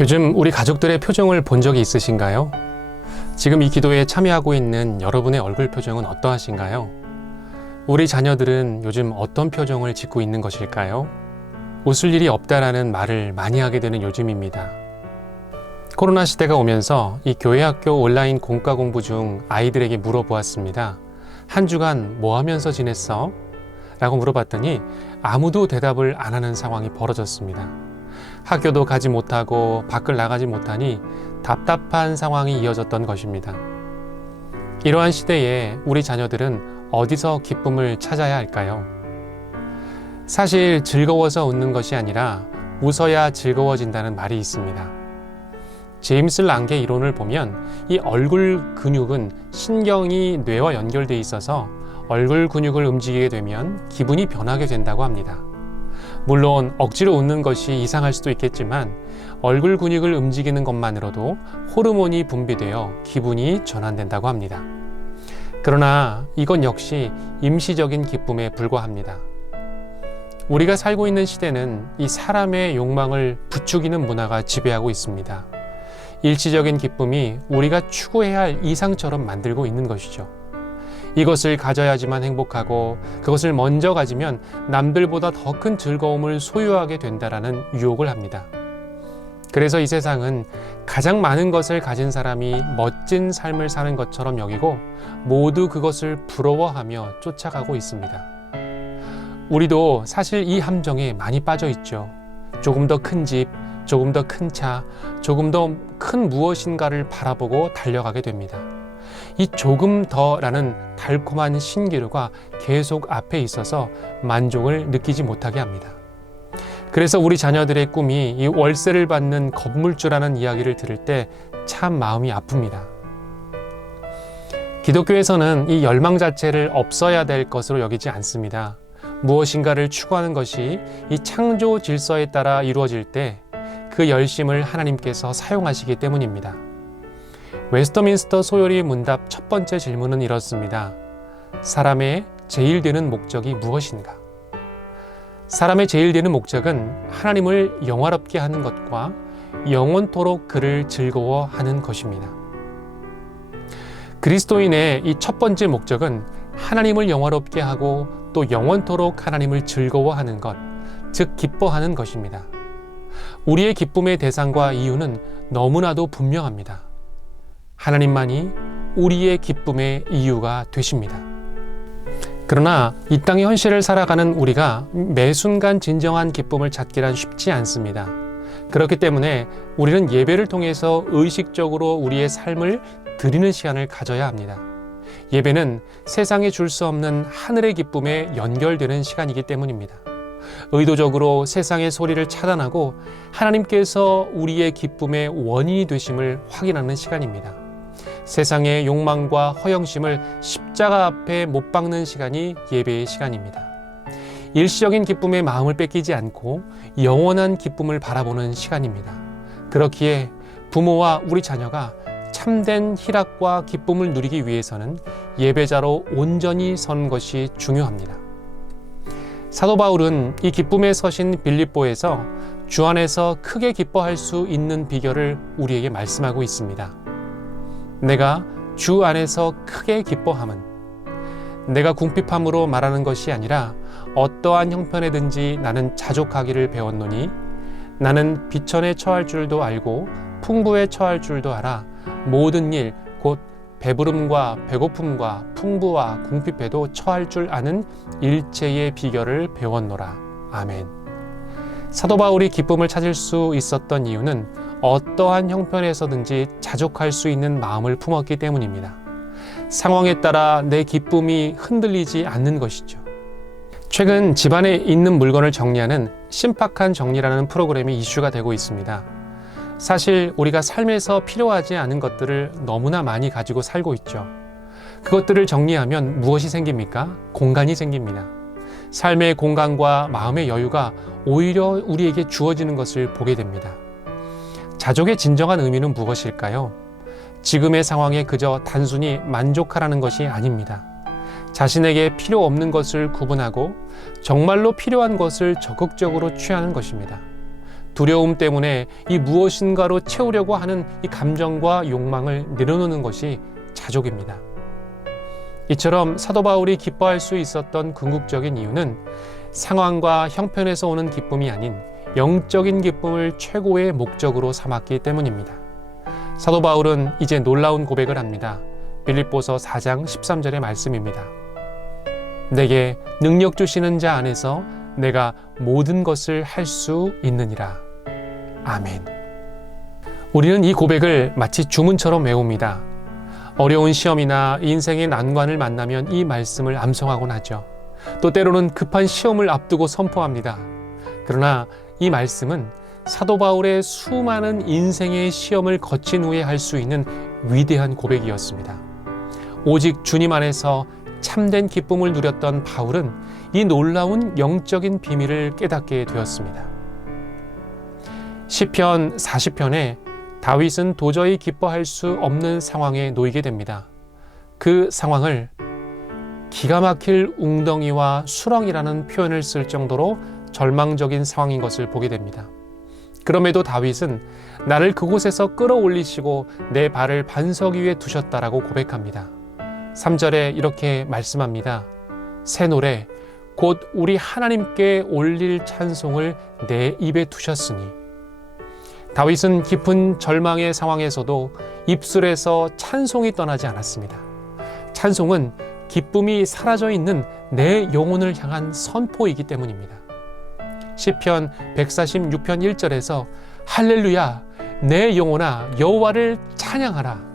요즘 우리 가족들의 표정을 본 적이 있으신가요? 지금 이 기도에 참여하고 있는 여러분의 얼굴 표정은 어떠하신가요? 우리 자녀들은 요즘 어떤 표정을 짓고 있는 것일까요? 웃을 일이 없다라는 말을 많이 하게 되는 요즘입니다. 코로나 시대가 오면서 이 교회 학교 온라인 공과 공부 중 아이들에게 물어보았습니다. 한 주간 뭐 하면서 지냈어? 라고 물어봤더니 아무도 대답을 안 하는 상황이 벌어졌습니다. 학교도 가지 못하고 밖을 나가지 못하니 답답한 상황이 이어졌던 것입니다. 이러한 시대에 우리 자녀들은 어디서 기쁨을 찾아야 할까요? 사실 즐거워서 웃는 것이 아니라 웃어야 즐거워진다는 말이 있습니다. 제임스 랑게 이론을 보면 이 얼굴 근육은 신경이 뇌와 연결되어 있어서 얼굴 근육을 움직이게 되면 기분이 변하게 된다고 합니다. 물론 억지로 웃는 것이 이상할 수도 있겠지만 얼굴 근육을 움직이는 것만으로도 호르몬이 분비되어 기분이 전환된다고 합니다. 그러나 이건 역시 임시적인 기쁨에 불과합니다. 우리가 살고 있는 시대는 이 사람의 욕망을 부추기는 문화가 지배하고 있습니다. 일시적인 기쁨이 우리가 추구해야 할 이상처럼 만들고 있는 것이죠. 이것을 가져야지만 행복하고 그것을 먼저 가지면 남들보다 더 큰 즐거움을 소유하게 된다라는 유혹을 합니다. 그래서 이 세상은 가장 많은 것을 가진 사람이 멋진 삶을 사는 것처럼 여기고 모두 그것을 부러워하며 쫓아가고 있습니다. 우리도 사실 이 함정에 많이 빠져 있죠. 조금 더 큰 집, 조금 더 큰 차, 조금 더 큰 무엇인가를 바라보고 달려가게 됩니다. 이 조금 더라는 달콤한 신기루가 계속 앞에 있어서 만족을 느끼지 못하게 합니다. 그래서 우리 자녀들의 꿈이 이 월세를 받는 건물주라는 이야기를 들을 때 참 마음이 아픕니다. 기독교에서는 이 열망 자체를 없어야 될 것으로 여기지 않습니다. 무엇인가를 추구하는 것이 이 창조 질서에 따라 이루어질 때 그 열심을 하나님께서 사용하시기 때문입니다. 웨스터민스터 소요리 문답 첫 번째 질문은 이렇습니다. 사람의 제일 되는 목적이 무엇인가? 사람의 제일 되는 목적은 하나님을 영화롭게 하는 것과 영원토록 그를 즐거워하는 것입니다. 그리스도인의 이 첫 번째 목적은 하나님을 영화롭게 하고 또 영원토록 하나님을 즐거워하는 것, 즉 기뻐하는 것입니다. 우리의 기쁨의 대상과 이유는 너무나도 분명합니다. 하나님만이 우리의 기쁨의 이유가 되십니다. 그러나 이 땅의 현실을 살아가는 우리가 매 순간 진정한 기쁨을 찾기란 쉽지 않습니다. 그렇기 때문에 우리는 예배를 통해서 의식적으로 우리의 삶을 드리는 시간을 가져야 합니다. 예배는 세상에 줄 수 없는 하늘의 기쁨에 연결되는 시간이기 때문입니다. 의도적으로 세상의 소리를 차단하고 하나님께서 우리의 기쁨의 원인이 되심을 확인하는 시간입니다. 세상의 욕망과 허영심을 십자가 앞에 못 박는 시간이 예배의 시간입니다. 일시적인 기쁨의 마음을 뺏기지 않고 영원한 기쁨을 바라보는 시간입니다. 그렇기에 부모와 우리 자녀가 참된 희락과 기쁨을 누리기 위해서는 예배자로 온전히 선 것이 중요합니다. 사도 바울은 이 기쁨에 서신 빌립보에서 주 안에서 크게 기뻐할 수 있는 비결을 우리에게 말씀하고 있습니다. 내가 주 안에서 크게 기뻐함은 내가 궁핍함으로 말하는 것이 아니라 어떠한 형편에든지 나는 자족하기를 배웠노니 나는 비천에 처할 줄도 알고 풍부에 처할 줄도 알아 모든 일 곧 배부름과 배고픔과 풍부와 궁핍에도 처할 줄 아는 일체의 비결을 배웠노라. 아멘. 사도 바울이 기쁨을 찾을 수 있었던 이유는 어떠한 형편에서든지 자족할 수 있는 마음을 품었기 때문입니다. 상황에 따라 내 기쁨이 흔들리지 않는 것이죠. 최근 집안에 있는 물건을 정리하는 심팍한 정리라는 프로그램이 이슈가 되고 있습니다. 사실 우리가 삶에서 필요하지 않은 것들을 너무나 많이 가지고 살고 있죠. 그것들을 정리하면 무엇이 생깁니까? 공간이 생깁니다. 삶의 공간과 마음의 여유가 오히려 우리에게 주어지는 것을 보게 됩니다. 자족의 진정한 의미는 무엇일까요? 지금의 상황에 그저 단순히 만족하라는 것이 아닙니다. 자신에게 필요 없는 것을 구분하고 정말로 필요한 것을 적극적으로 취하는 것입니다. 두려움 때문에 이 무엇인가로 채우려고 하는 이 감정과 욕망을 내려놓는 것이 자족입니다. 이처럼 사도 바울이 기뻐할 수 있었던 궁극적인 이유는 상황과 형편에서 오는 기쁨이 아닌 영적인 기쁨을 최고의 목적으로 삼았기 때문입니다. 사도 바울은 이제 놀라운 고백을 합니다. 빌립보서 4장 13절의 말씀입니다. 내게 능력 주시는 자 안에서 내가 모든 것을 할 수 있느니라. 아멘. 우리는 이 고백을 마치 주문처럼 외웁니다. 어려운 시험이나 인생의 난관을 만나면 이 말씀을 암송하곤 하죠. 또 때로는 급한 시험을 앞두고 선포합니다. 그러나 이 말씀은 사도 바울의 수많은 인생의 시험을 거친 후에 할 수 있는 위대한 고백이었습니다. 오직 주님 안에서 참된 기쁨을 누렸던 바울은 이 놀라운 영적인 비밀을 깨닫게 되었습니다. 시편 40편에 다윗은 도저히 기뻐할 수 없는 상황에 놓이게 됩니다. 그 상황을 기가 막힐 웅덩이와 수렁이라는 표현을 쓸 정도로 절망적인 상황인 것을 보게 됩니다. 그럼에도 다윗은 나를 그곳에서 끌어올리시고 내 발을 반석 위에 두셨다라고 고백합니다. 3절에 이렇게 말씀합니다. 새 노래 곧 우리 하나님께 올릴 찬송을 내 입에 두셨으니. 다윗은 깊은 절망의 상황에서도 입술에서 찬송이 떠나지 않았습니다. 찬송은 기쁨이 사라져 있는 내 영혼을 향한 선포이기 때문입니다. 시편 146편 1절에서 할렐루야 내 영혼아 여호와를 찬양하라.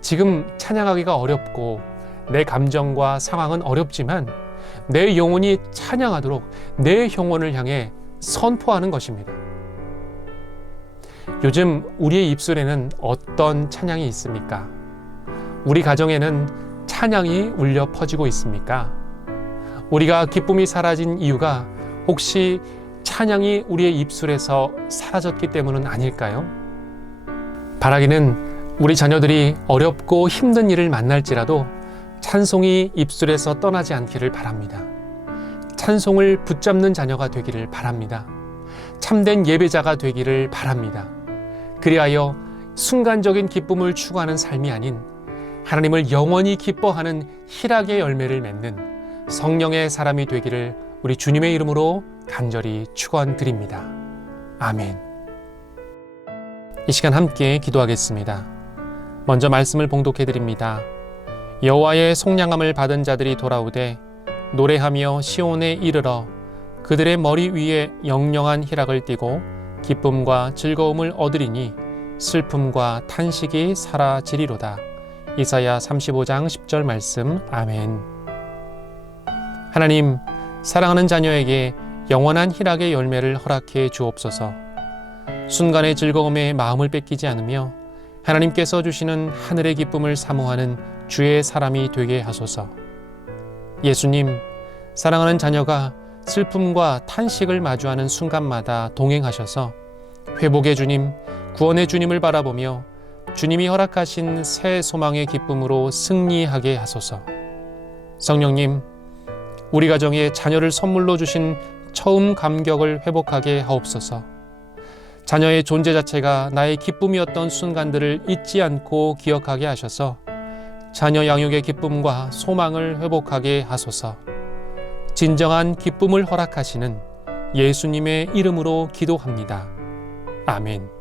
지금 찬양하기가 어렵고 내 감정과 상황은 어렵지만 내 영혼이 찬양하도록 내 영혼을 향해 선포하는 것입니다. 요즘 우리의 입술에는 어떤 찬양이 있습니까? 우리 가정에는 찬양이 울려 퍼지고 있습니까? 우리가 기쁨이 사라진 이유가 혹시 찬양이 우리의 입술에서 사라졌기 때문은 아닐까요? 바라기는 우리 자녀들이 어렵고 힘든 일을 만날지라도 찬송이 입술에서 떠나지 않기를 바랍니다. 찬송을 붙잡는 자녀가 되기를 바랍니다. 참된 예배자가 되기를 바랍니다. 그리하여 순간적인 기쁨을 추구하는 삶이 아닌 하나님을 영원히 기뻐하는 희락의 열매를 맺는 성령의 사람이 되기를 우리 주님의 이름으로 간절히 축원드립니다. 아멘. 이 시간 함께 기도하겠습니다. 먼저 말씀을 봉독해 드립니다. 여호와의 속량함을 받은 자들이 돌아오되 노래하며 시온에 이르러 그들의 머리 위에 영영한 희락을 띠고 기쁨과 즐거움을 얻으리니 슬픔과 탄식이 사라지리로다. 이사야 35장 10절 말씀. 아멘. 하나님, 사랑하는 자녀에게 영원한 희락의 열매를 허락해 주옵소서. 순간의 즐거움에 마음을 뺏기지 않으며 하나님께서 주시는 하늘의 기쁨을 사모하는 주의 사람이 되게 하소서. 예수님, 사랑하는 자녀가 슬픔과 탄식을 마주하는 순간마다 동행하셔서 회복의 주님, 구원의 주님을 바라보며 주님이 허락하신 새 소망의 기쁨으로 승리하게 하소서. 성령님, 우리 가정에 자녀를 선물로 주신 처음 감격을 회복하게 하옵소서. 자녀의 존재 자체가 나의 기쁨이었던 순간들을 잊지 않고 기억하게 하셔서 자녀 양육의 기쁨과 소망을 회복하게 하소서. 진정한 기쁨을 허락하시는 예수님의 이름으로 기도합니다. 아멘.